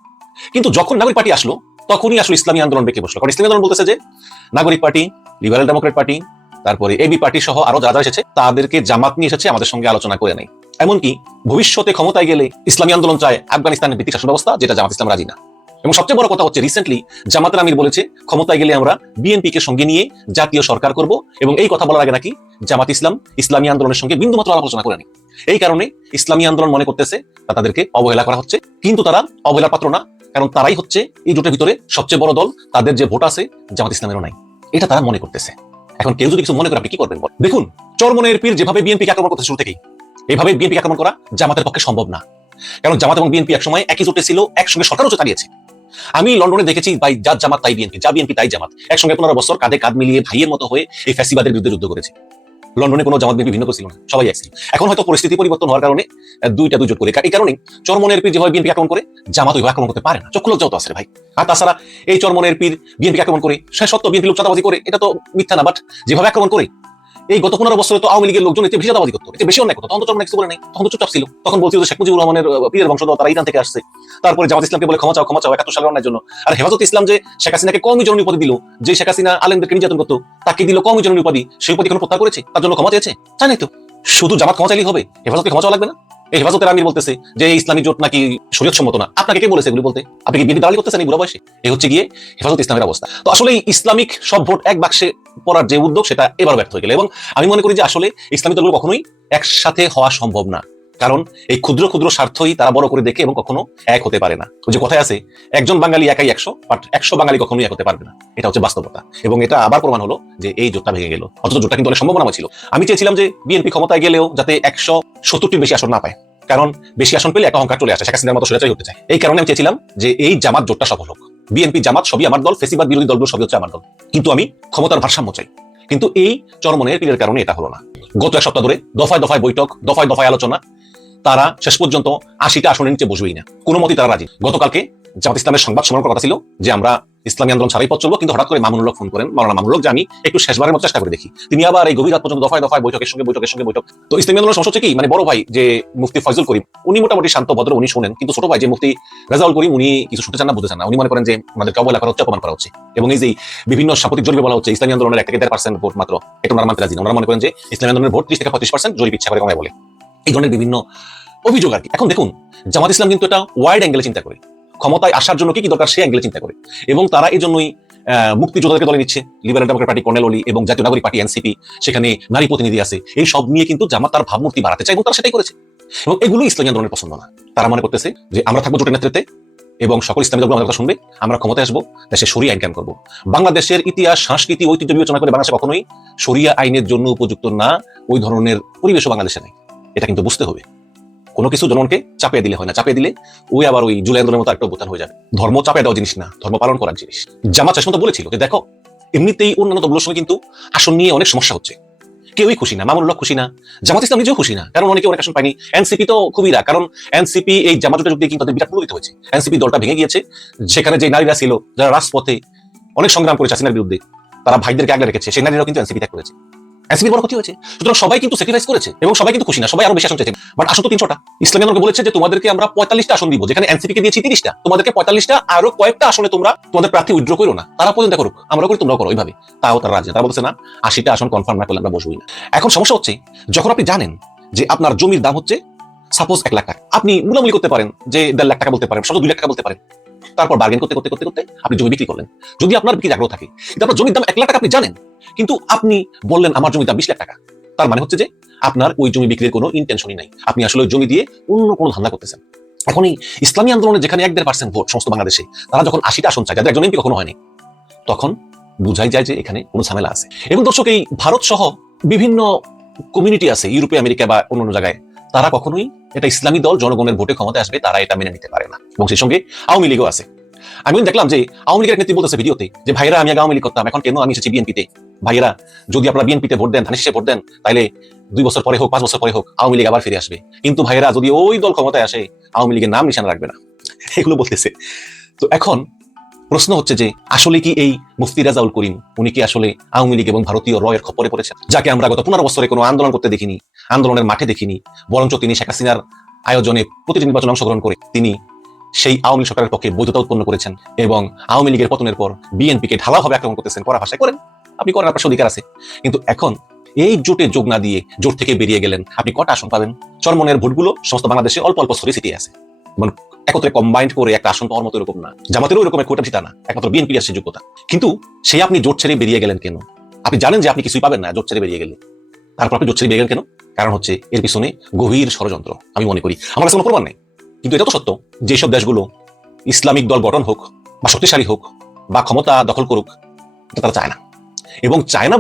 কিন্তু যখন নাগরিক পার্টি আসলো তখনই আসলে ইসলামী আন্দোলন বেঁকে বসলো, কারণ ইসলামী আন্দোলন বলতেছে যে নাগরিক পার্টি, লিবারেল ডেমোক্রেট পার্টি, তারপরে এবি পার্টি সহ আরো যারা এসেছে তাদেরকে জামাত নিয়ে এসেছে, আমাদের সঙ্গে আলোচনা করে নাই। এমনকি ভবিষ্যতে ক্ষমতায় গেলে ইসলামী আন্দোলন চায় আফগানিস্তানের ভিত্তিক শাসন ব্যবস্থা, যেটা জামাত ইসলাম রাজি না। এবং সবচেয়ে বড় কথা হচ্ছে রিসেন্টলি জামাতের আমির বলেছে ক্ষমতায় গেলে আমরা বিএনপি কে সঙ্গে নিয়ে জাতীয় সরকার করব, এবং এই কথা বলার আগে নাকি জামাত ইসলাম ইসলামী আন্দোলনের সঙ্গে বিন্দুমাত্র আলোচনা করেনি। এই কারণে ইসলামী আন্দোলন মনে করতেছে তাদেরকে অবহেলা করা হচ্ছে, কিন্তু তারা অবহেলার পাত্র না, কারণ তারাই হচ্ছে এই জোটের ভিতরে সবচেয়ে বড় দল, তাদের যে ভোট আছে জামাত ইসলামেরও নাই, এটা তারা মনে করতেছে। এখন কেউ যদি কিছু মনে করে আপনি কি করবেন? দেখুন, চরমনের পীর যেভাবে বিএনপিকে আক্রমণ করতে শুরু থেকেই, এইভাবে বিএনপি আক্রমণ করা জামাতের পক্ষে সম্ভব না, কারণ জামাত এবং বিএনপি একসময় একই জোটে ছিল, একসঙ্গে সরকারও চালিয়েছে। আমি লন্ডনে দেখেছি ভাই, যা জামাত তাই বিএনপি, যা বিএনপি তাই জামাত, একসঙ্গে 15 বছর কাঁধে কাঁধ মিলিয়ে ভাইয়ের মতো হয়ে এই ফ্যাসিবাদের বিরুদ্ধে যুদ্ধ করেছে। লন্ডনে কোনো জামাত বিএনপি ভিন্ন ছিল না, সবাই এক ছিল। এখন হয়তো পরিস্থিতি পরিবর্তন হওয়ার কারণে দুই জোট করে, এই কারণে চরমনের পীর যেভাবে বিএনপি আক্রমণ করে জামাত ওইভাবে আক্রমণ করতে পারে না। চক্ষু লজ্জাও তো আছে ভাই। আর তাছাড়া এই চরমনের পীর বিএনপি আক্রমণ করে, সে সত্য বিএনপি লোক চাঁদাবাজি করে, এটা তো মিথ্যা না, বাট যেভাবে আক্রমণ করে এই গত 15 বছরে তো আওয়ামী লীগের লোকজন এতে বেশি দাবাজি করতো, এতে বেশি অন্যায় করতো। তখন তো চরমনের কিছু বলে নাই, তখন তো চুপচাপ ছিল। তখন বলছিল শেখ মুজিবুর রহমানের পীরের বংশধর, তারা ইরান থেকে আসছে। তারপরে জামাত ইসলামকে বলে ক্ষমা চাও 71 সালের অন্যায়ের জন্য। আর হেফাজত ইসলাম যে শেখ হাসিনাকে কওমি জননী উপাধি দিল, যে শেখ হাসিনা আলেমদেরকে নির্যাতন করতো, তাকে দিল কওমি জননী উপাধি, সেই উপাধি কোনো প্রত্যাহার করেছে? তার জন্য ক্ষমা চেয়েছে? চাই নাই তো। শুধু জামাত ক্ষমা চাইলেই হবে? হেফাজতকে ক্ষমা চাওয়া লাগবে না? এই হেফাজতের আমির বলতেছে যে ইসলামী জোট নাকি শরীয়ত সম্মত না। আপনাকে কে বলেছে এগুলো বলতে? আপনি কি বিএনপি দালালি করতেছেন এই বুড়া বয়সে? এই হচ্ছে গিয়ে হেফাজত ইসলামের অবস্থা। তো আসলে ইসলামিক সব ভোট এক বাক্সে পড়ার যে উদ্যোগ, সেটা এবার ব্যর্থ হয়ে গেল। এবং আমি মনে করি যে আসলে ইসলামী দলগুলো কখনোই একসাথে হওয়া সম্ভব না, কারণ এই ক্ষুদ্র ক্ষুদ্র স্বার্থই তারা বড় করে দেখে এবং কখনো এক হতে পারে না। ওই যে কথায় আছে, একজন বাঙালি একাই 100, বাট 100 বাঙালি কখনোই এক হতে পারবে না। এটা হচ্ছে বাস্তবতা, এবং এটা আবার প্রমাণ হলো যে এই জোটটা ভেঙে গেল। অথচ জোটটা কিন্তু অনেক সম্ভাবনা ছিল। আমি চেয়েছিলাম যে বিএনপি ক্ষমতায় গেলেও যাতে 170টির বেশি আসন না পায়, কারণ বেশি আসন পেলে একটা অহংকার চলে আসে, শেখ হাসিনার মতো স্বৈরাচারী হতে চায়। এই কারণে আমি চেয়েছিলাম যে এই জামাত জোটটা সফল হোক। বিএনপি জামাত সবই আমার দল, ফেসিবাদ বিরোধী দলগুলো সবই হচ্ছে আমার দল, কিন্তু আমি ক্ষমতার ভারসাম্য চাই। কিন্তু এই চরমনের পীরের কারণে এটা হলো না। গত এক সপ্তাহ ধরে দফায় দফায় বৈঠক, দফায় দফায় আলোচনা, তারা শেষ পর্যন্ত 80টা আসনের নিচে বসবেই না, কোনো মতেই তারা রাজি। গতকালকে জামাত ইসলামের সংবাদ সম্মেলন করার কথা ছিল যে আমরা ইসলামী আন্দোলন ছাড়াই পথ চলবো, কিন্তু হঠাৎ করে মামুনুল হক ফোন করেন, মাওলানা মামুনুল হক, যে আমি একটু শেষবারের মতো চেষ্টা করে দেখি। তিনি আবার এই গভীর রাত পর্যন্ত দফায় দফায় বৈঠকের সঙ্গে বৈঠক। তো ইসলামী আন্দোলনের সমস্যা হচ্ছে কি, মানে বড় ভাই যে মুফতি ফয়জুল করিম, উনি মোটামুটি শান্ত ভদ্র, উনি শুনেন, কিন্তু ছোট ভাই যে মুফতি রেজাউল করিম, উনি কিছু শুনতে চান না, বুঝতে চান না। উনি মনে করেন যে আমাদেরকে অবহেলা করা হচ্ছে, অপমান করা হচ্ছে। এবং এই যে বিভিন্ন সাম্প্রতিক জরিপে বলা হচ্ছে ইসলামী আন্দোলনের 1 থেকে 1.5% ভোট মাত্র, এটা ওনারা মানতে রাজি না। ওনারা মনে করেন যে ইসলামী আন্দোলনের ভোট 30 থেকে 35% জরিপ ইচ্ছা করে কমায় বলে। এই ধরনের বিভিন্ন অভিযোগ আর কি। এখন দেখুন, জামাত ইসলাম কিন্তু এটা ওয়াইড অ্যাঙ্গেলে চিন্তা করে, ক্ষমতায় আসার জন্য কি কি দরকার সেই অ্যাঙ্গেলে চিন্তা করে, এবং তারা এই জন্যই মুক্তিযোদ্ধাদেরকে দলে নিচ্ছে। লিবারেল ডেমোক্রেট পার্টি কর্নেল অলি এবং জাতীয় নাগরিক পার্টি এনসিপি, সেখানে নারী প্রতিনিধি আছে। এই সব নিয়ে কিন্তু জামাত তার ভাবমূর্তি বাড়াতে চায় এবং তারা সেটাই করেছে। এবং এগুলো ইসলামী আন্দোলনের পছন্দ না। তারা মনে করতেছে যে আমরা থাকবো জোটের নেতৃত্বে এবং সকল ইসলামী দলগুলো আমাদের কথা শুনবে, আমরা ক্ষমতায় আসবো, দেশে শরিয়া আইন কায়েম করবো। বাংলাদেশের ইতিহাস, সংস্কৃতি, ঐতিহ্য বিবেচনা করে বাংলাদেশে কখনোই শরিয়া আইনের জন্য উপযুক্ত না, ওই ধরনের পরিবেশও বাংলাদেশে নাই। এটা কিন্তু বুঝতে হবে। কোনো কিছু জনগণকে চাপিয়ে দিলে হয় না, চাপিয়ে দিলে ওই আবার ওই জুলাই আন্দোলনের মতো একটা অভ্যুত্থান হয়ে যাবে। ধর্ম চাপিয়ে দেওয়া জিনিস না, ধর্ম পালন করার জিনিস। জামাত শেষ মতো বলেছিল যে দেখো, এমনিতেই অন্যান্য দলগুলোর সঙ্গে কিন্তু আসন নিয়ে অনেক সমস্যা হচ্ছে, কেউই খুশি না, মামুনুল হক খুশি না, জামাত ইসলাম নিজেও খুশি না, কারণ অনেকে অনেক আসন পায়নি। এনসিপি তো খুবই রাগ, কারণ এনসিপি এই জামাত জোটের যুদ্ধে কিন্তু তাদের বিরাট প্রভাবিত হয়েছে। এনসিপি দলটা ভেঙে গিয়েছে, সেখানে যে নারীরা ছিল, যারা রাজপথে অনেক সংগ্রাম করেছে হাসিনার বিরুদ্ধে, তারা ভাইদেরকে আগলে রেখেছে, সেই নারীরাও কিন্তু এনসিপি ত্যাগ করেছে। এনসিপির বড় ক্ষতি হয়েছে। সুতরাং সবাই কিন্তু স্যাক্রিফাইস করেছে এবং সবাই কিন্তু খুশি না, সবাই আরো বেশি আসন চাইছে। বাট আসন তো 300টা। ইসলামী আন্দোলন বলেছে যে তোমাদেরকে আমরা 45টা আসন দিব, যেখানে এনসিপি কে দিয়েছি 30টা, তোমাদেরকে 45টা, আরো কয়েকটা আসনে তোমরা তোমাদের প্রার্থী উইথড্র করো না, তারা পর্যন্ত করুক, আমরা করি, তোমরা করো, ওইভাবে। তাও তারা রাজি। তারা বলছে না 80টা আসন কনফার্ম না করলে আমরা বসবই না। এখন সমস্যা হচ্ছে, যখন আপনি জানেন যে আপনার জমির দাম হচ্ছে সাপোজ 1 লাখ টাকা, আপনি মূলামূলি করতে পারেন যে 1.5 লাখ টাকা বলতে পারেন, 2 লাখ টাকা বলতে পারেন। তারপর বার্গেন করতে করতে করতে করতে আপনি জমি বিক্রি করলেন, যদি আপনার বিক্রির আগ্রহ থাকে। কিন্তু আপনার জমির দাম 1 লাখ টাকা আপনি জানেন, কিন্তু আপনি বললেন আমার জমির দাম 20 লাখ টাকা। তার মানে হচ্ছে যে আপনার ওই জমি বিক্রির কোনো ইন্টেনশনই নাই, আপনি আসলে ওই জমি দিয়ে অন্য কোনো ধান্দা করতেছেন। এখন এই ইসলামী আন্দোলনে যেখানে 1-1.5% ভোট সমস্ত বাংলাদেশে, তারা যখন 80টা আসন চায়, যাদের একজন এমপি কখনো হয়নি, তখন বুঝাই যায় যে এখানে কোনো ঝামেলা আছে। এবং দর্শক, এই ভারত সহ বিভিন্ন কমিউনিটি আছে ইউরোপে, আমেরিকা বা অন্যান্য জায়গায়, তারা কখনোই এটা ইসলামী দল জনগণের ভোটে ক্ষমতায় আসবে তারা এটা মেনে নিতে পারে না। এবং সেই সঙ্গে আওয়ামী লীগও আছে। আমি দেখলাম যে আওয়ামী লীগের নেত্রী বলতেছে ভিডিওতে যে ভাইরা আমি আগে আওয়ামী লীগ করতাম, এখন কেন আমি এসেছি বিএনপিতে। ভাইয়েরা, যদি আপনারা বিএনপিতে ভোট দেন, ধানের শীষে ভোট দেন, তাহলে 2 বছর পরে হোক 5 বছর পরে হোক আওয়ামী লীগ আবার ফিরে আসবে। কিন্তু ভাইয়েরা, যদি ওই দল ক্ষমতায় আসে, আওয়ামী লীগের নাম নিশানা রাখবে না। এগুলো বলতেছে। তো এখন প্রশ্ন হচ্ছে যে আসলে কি এই মুফতি রাজাউল করিম উনি কি আসলে আওয়ামী লীগ এবং ভারতীয় রয়ের খপ্পরে পড়েছেন, যাকে আমরা গত 15 বছরে কোনো আন্দোলন করতে দেখিনি, আন্দোলনের মাঠে দেখিনি, বরঞ্চ তিনি শেখ হাসিনার আয়োজনে প্রতিটি নির্বাচনে অংশগ্রহণ করে তিনি সেই আওয়ামী লীগ সরকারের পক্ষে বৈধতা উৎপন্ন করেছেন এবং আওয়ামী লীগের পতনের পর বিএনপিকে ঢালাওভাবে আক্রমণ করতেছেন। কড়া ভাষায় করেন, আপনি করেন, আপনার অধিকার আছে। কিন্তু এখন এই জোটে যোগ না দিয়ে জোট থেকে বেরিয়ে গেলেন, আপনি কটা আসন পাবেন? চরমনের ভোটগুলো সমস্ত বাংলাদেশে অল্প অল্প ছড়িয়ে ছিটিয়ে আছে, মানে একত্রে কম্বাইন্ড করে একটা আসন পাওয়ার মতো এরকম না। জামাতেরও এরকম কোটা জিতা না, একমাত্র বিএনপি আসছে যোগ্যতা। কিন্তু সেই আপনি জোট ছেড়ে বেরিয়ে গেলেন কেন? আপনি জানেন যে আপনি কিছুই পাবেন না জোট ছেড়ে বেরিয়ে গেলে, তারপর আপনি জোট ছেড়ে বেরিয়ে গেলেন কেন? কারণ হচ্ছে এর পিছনে গভীর ষড়যন্ত্র। আমি মনে করি, আমার কাছে কোনো প্রমাণ নেই, কিন্তু এটা তো সত্য, যেসব দেশগুলো ইসলামিক দল গঠন হোক বা শক্তিশালী হোক বা ক্ষমতা দখল করুক, এটা তারা চায় না, এবং চায় না